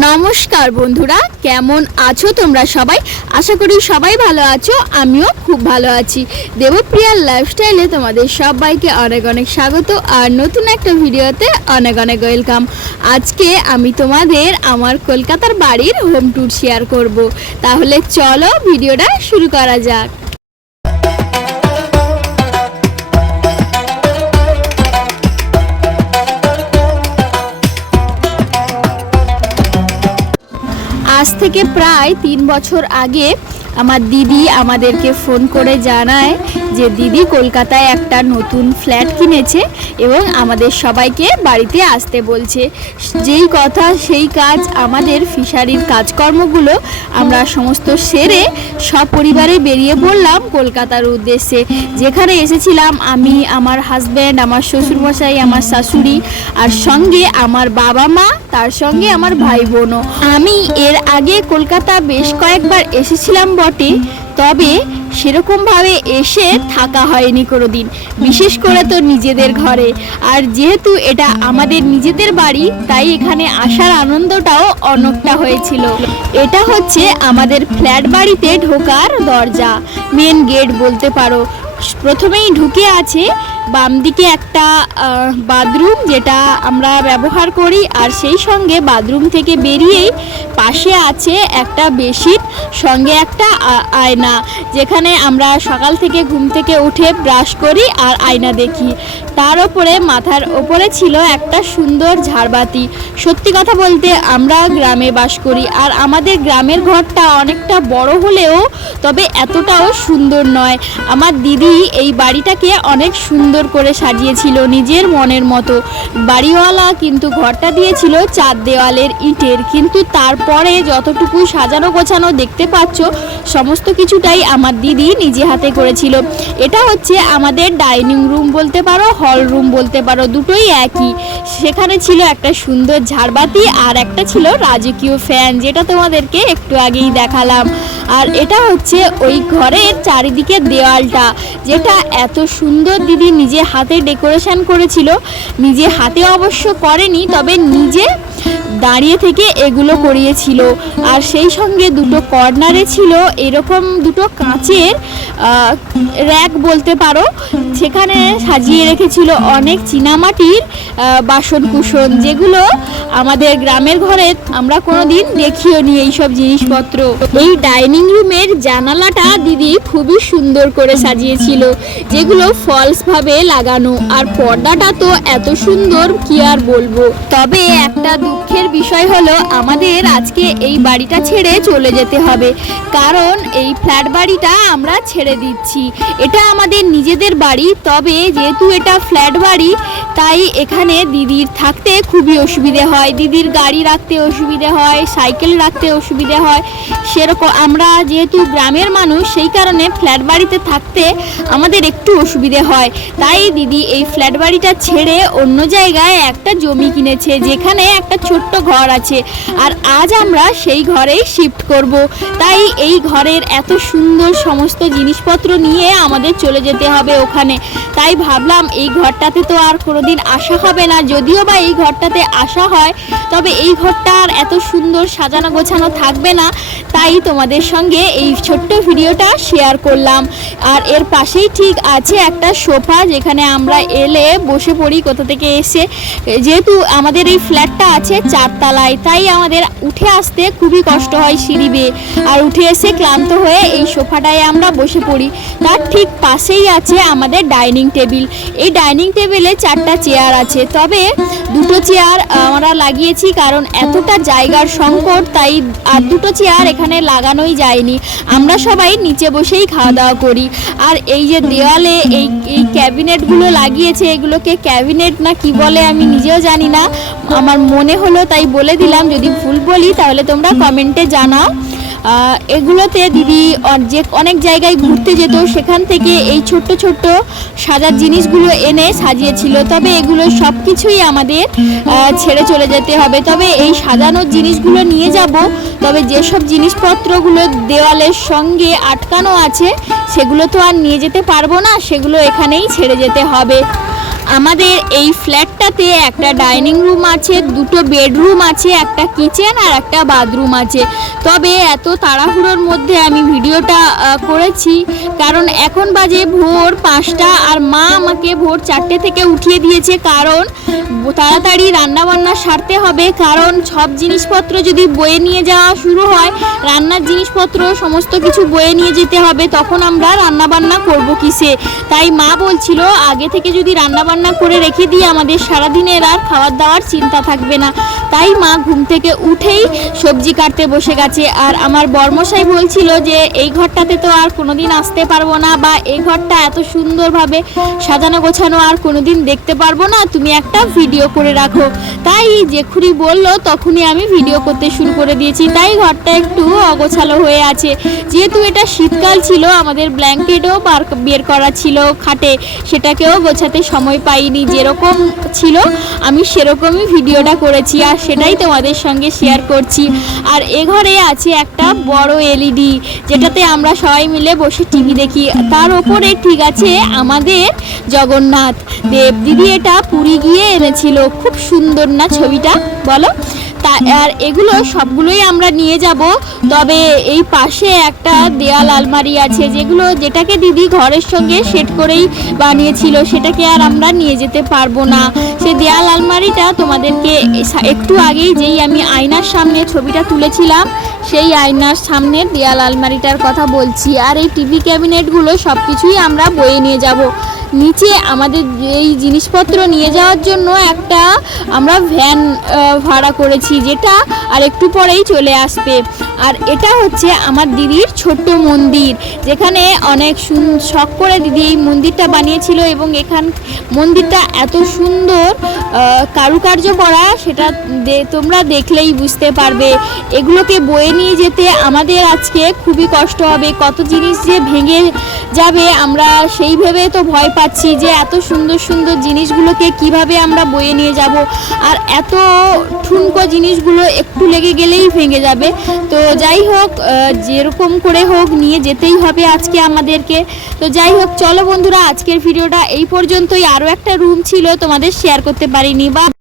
নমস্কার বন্ধুরা, কেমন আছো তোমরা সবাই? আশা করি সবাই ভালো আছো, আমিও খুব ভালো আছি। দেবপ্রিয়ার লাইফস্টাইলে তোমাদের সবাইকে অনেক অনেক স্বাগত আর নতুন একটা ভিডিওতে অনেক অনেক ওয়েলকাম। আজকে আমি তোমাদের আমার কলকাতার বাড়ির হোম ট্যুর শেয়ার করব। তাহলে চলো ভিডিওটা শুরু করা যাক। আজ থেকে প্রায় 3 বছর আগে আমার দিদি আমাদেরকে ফোন করে জানায় যে দিদি কলকাতায় একটা নতুন ফ্ল্যাট কিনেছে এবং আমাদের সবাইকে বাড়িতে আসতে বলছে। যেই কথা সেই কাজ, আমাদের ফিশারির কাজকর্মগুলো আমরা সমস্ত সেরে সপরিবারে বেরিয়ে পড়লাম কলকাতার উদ্দেশ্যে। যেখানে এসেছিলাম আমি, আমার হাজব্যান্ড, আমার শ্বশুরমশাই, আমার শাশুড়ি আর সঙ্গে আমার বাবা মা, তার সঙ্গে আমার ভাই বোনও। আমি এর আগে কলকাতা বেশ কয়েকবার এসেছিলাম বটে, তবে সেরকমভাবে এসে থাকা হয়নি কোনোদিন, বিশেষ করে তো নিজেদের ঘরে। আর যেহেতু এটা আমাদের নিজেদের বাড়ি, তাই এখানে আসার আনন্দটাও অনেকটা হয়েছিল। এটা হচ্ছে আমাদের ফ্ল্যাট বাড়িতে ঢোকার দরজা, মেন গেট বলতে পারো। প্রথমেই ঢুকে আছে বাম দিকে একটা বাথরুম, যেটা আমরা ব্যবহার করি, আর সেই সঙ্গে বাথরুম থেকে বেরিয়েই পাশে আছে একটা বেসিন, সঙ্গে একটা আয়না, যেখানে আমরা সকাল থেকে ঘুম থেকে উঠে ব্রাশ করি আর আয়না দেখি। তার ওপরে মাথার ওপরে ছিল একটা সুন্দর ঝাড়বাতি। সত্যি কথা বলতে আমরা গ্রামে বাস করি, আর আমাদের গ্রামের ঘরটা অনেকটা বড় হলেও তবে এতটাও সুন্দর নয়। আমার দিদি এই বাড়িটাকে অনেক সুন্দর করে সাজিয়েছিল নিজের মনের মতো। বাড়িওয়ালা কিন্তু ঘরটা দিয়েছিল 4 দেওয়ালের ইটের, কিন্তু তারপরে যতটুকু সাজানো গোছানো দেখতে পাচ্ছ সমস্ত কিছুটাই আমার দিদি নিজে হাতে করেছিল। এটা হচ্ছে আমাদের ডাইনিং রুম বলতে পারো, হল রুম বলতে পারো, দুটোই একই। সেখানে ছিল একটা সুন্দর ঝাড়বাতি আর একটা ছিল রাজকীয় ফ্যান, যেটা তোমাদেরকে একটু আগেই দেখালাম। আর এটা হচ্ছে ওই ঘরের চারিদিকে দেওয়ালটা, যেটা এত সুন্দর দিদি নিজে হাতে ডেকোরেশন করেছিল। নিজে হাতে অবশ্য করেনি, তবে নিজে দাঁড়িয়ে থেকে এগুলো করিয়েছিল। আর সেই সঙ্গে দুটো কর্নারে ছিল এরকম দুটো কাঁচের র্যাক বলতে পারো, সেখানে সাজিয়ে রেখেছিল অনেক চীনামাটির বাসন কুসন, যেগুলো আমাদের গ্রামের ঘরে আমরা কোনোদিন দেখিও নি এইসব জিনিসপত্র। এই ডাইনিং রুমের জানালাটা দিদি খুবই সুন্দর করে সাজিয়েছিল, যেগুলো ফলস ভাবে লাগানো। আর পর্দাটা তো এত সুন্দর কি আর বলবো। তবে একটা দুঃখের বিষয় হলো আমাদের আজকে এই বাড়িটা ছেড়ে চলে যেতে হবে, কারণ এই ফ্ল্যাট বাড়িটা আমরা ছেড়ে দিচ্ছি। এটা আমাদের নিজেদের বাড়ি, তবে যেহেতু এটা ফ্ল্যাট বাড়ি, তাই এখানে দিদির থাকতে খুবই অসুবিধে হয়। দিদির গাড়ি রাখতে অসুবিধে হয়, সাইকেল রাখতে অসুবিধে হয়। সেরকম আমরা যেহেতু গ্রামের মানুষ, সেই কারণে ফ্ল্যাট বাড়িতে থাকতে আমাদের একটু অসুবিধে হয়। তাই দিদি এই ফ্ল্যাট বাড়িটা ছেড়ে অন্য জায়গায় একটা জমি কিনেছে, যেখানে একটা ছোট্ট ঘর আছে। আর আজ আমরা সেই ঘরেই শিফট করব। তাই এই ঘরের এত সুন্দর সমস্ত জিনিসপত্র নিয়ে আমাদের চলে যেতে হবে ওখানে। তাই ভাবলাম এই ঘরটাতে তো আর কোনোদিন আসা হবে না, যদিও বা এই ঘরটাতে আসা হয়, তবে এই ঘরটা আর এত সুন্দর সাজানো গোছানো থাকবে না। তাই তোমাদের সঙ্গে এই ছোট্ট ভিডিওটা শেয়ার করলাম। আর এর পাশেই ঠিক আছে একটা সোফা, যেখানে আমরা এলে বসে পড়ি কোথা থেকে এসে। যেহেতু আমাদের এই ফ্ল্যাটটা আছে 4 তলায়, তাই আমাদের উঠে আসতে খুবই কষ্ট হয় সিঁড়ি বেয়ে। আর উঠে এসে ক্লান্ত হয়ে এই সোফাটায় আমরা বসে পড়ি। তার ঠিক পাশেই আছে আমাদের ডাইনিং টেবিল। এই ডাইনিং টেবিলে 4টা চেয়ার আছে, তবে 2টো চেয়ার আমরা লাগিয়েছি, কারণ এতটা জায়গার সংকট, তাই আর 2টো চেয়ার এখানে লাগানোই যায়নি। আমরা সবাই নিচে বসেই খাওয়া দাওয়া করি। আর এই যে দেওয়ালে এই ক্যাবিনেটগুলো লাগিয়েছে, এগুলোকে ক্যাবিনেট না কি বলে আমি নিজেও জানি না, আমার মনে হলো তাই বলে দিলাম। যদি ভুল বলি তাহলে তোমরা কমেন্টে জানাও। এগুলোতে দিদি যে অনেক জায়গায় ঘুরতে যেত, সেখান থেকে এই ছোট্ট ছোট্ট সাজার জিনিসগুলো এনে সাজিয়েছিল। তবে এগুলো সব কিছুই আমাদের ছেড়ে চলে যেতে হবে। তবে এই সাজানোর জিনিসগুলো নিয়ে যাব, তবে যেসব জিনিসপত্রগুলো দেওয়ালের সঙ্গে আটকানো আছে সেগুলো তো আর নিয়ে যেতে পারবো না, সেগুলো এখানেই ছেড়ে যেতে হবে। আমাদের এই ফ্ল্যাটটাতে একটা ডাইনিং রুম আছে, দুটো বেডরুম আছে, একটা কিচেন আর একটা বাথরুম আছে। তবে এত তাড়াহুড়োর মধ্যে আমি ভিডিওটা করেছি কারণ এখন বাজে ভোর 5টা আর মা আমাকে ভোর 4টে থেকে উঠিয়ে দিয়েছে, কারণ তাড়াতাড়ি রান্নাবান্না সারতে হবে। কারণ সব জিনিসপত্র যদি বয়ে নিয়ে যাওয়া শুরু হয়, রান্নার জিনিসপত্র সমস্ত কিছু বয়ে নিয়ে যেতে হবে, তখন আমরা রান্নাবান্না করব কিসে। তাই মা বলছিল আগে থেকে যদি রান্নাবান্না করে রেখে দিই আমাদের সারাদিনের আর খাওয়ার দাওয়ার চিন্তা থাকবে না। তাই মা ঘুম থেকে উঠেই সবজি কাটতে বসে গেছে। আর আমার বর্মশাই বলছিল যে এই ঘরটাতে তো আর কোনোদিন আসতে পারবো না, বা এই ঘরটা এত সুন্দরভাবে সাজানো গোছানো আর কোনোদিন দেখতে পারবো না, তুমি একটা ভিডিও করে রাখো। তাই যেখুনি বললো তখনই আমি ভিডিও করতে শুরু করে দিয়েছি। তাই ঘরটা একটু অগোছালো হয়ে আছে, যেহেতু এটা শীতকাল ছিল আমাদের ব্ল্যাঙ্কেটও বের করা ছিল খাটে, সেটাকেও গোছাতে সময় পাইনি। যেরকম ছিল আমি সেরকমই ভিডিওটা করেছি আর সেটাই তোমাদের সঙ্গে শেয়ার করছি। আর এ ঘরে আছে একটা বড় এলইডি, যেটাতে আমরা সবাই মিলে বসে টিভি দেখি। তার ওপরে ঠিক আছে আমাদের জগন্নাথ দেব। দিদি এটা পুরী গিয়ে এনেছিল, খুব সুন্দর না ছবিটা বলো? তা আর এগুলো সবগুলোই আমরা নিয়ে যাব। তবে এই পাশে একটা দেয়াল আলমারি আছে, যেটাকে দিদি ঘরের সঙ্গে সেট করেই বানিয়েছিল, সেটাকে আর আমরা নিয়ে যেতে পারবো না। সে দেয়াল আলমারিটা তোমাদেরকে একটু আগেই যেই আমি আয়নার সামনে ছবিটা তুলেছিলাম, সেই আয়নার সামনের দেয়াল আলমারিটার কথা বলছি। আর এই টিভি ক্যাবিনেটগুলো সব কিছুই আমরা বয়ে নিয়ে যাব। নিচে আমাদের এই জিনিসপত্র নিয়ে যাওয়ার জন্য একটা আমরা ভ্যান ভাড়া করেছি, যেটা আর একটু পরেই চলে আসবে। আর এটা হচ্ছে আমার দিদির ছোট্ট মন্দির, যেখানে অনেক শখ করে দিদি এই মন্দিরটা বানিয়েছিল। এবং মন্দিরটা এত সুন্দর কারুকার্য করা, সেটা তোমরা দেখলেই বুঝতে পারবে। এগুলোকে বয়ে নিয়ে যেতে আমাদের আজকে খুবই কষ্ট হবে, কত জিনিস যে ভেঙে যাবে আমরা সেই ভেবে তো ভয় পাচ্ছি যে এত সুন্দর সুন্দর জিনিসগুলোকে কিভাবে আমরা বয়ে নিয়ে যাব। আর এত ঠুনকো জিনিসগুলো একটু লেগে গেলেই ভেঙে যাবে। তো যাই হোক, যেরকম করে হোক নিয়ে যেতেই হবে আজকে আমাদেরকে। তো যাই হোক, চলো বন্ধুরা, আজকের ভিডিওটা এই পর্যন্তই। আরও একটা রুম ছিল তোমাদের শেয়ার করতে পারিনি, বা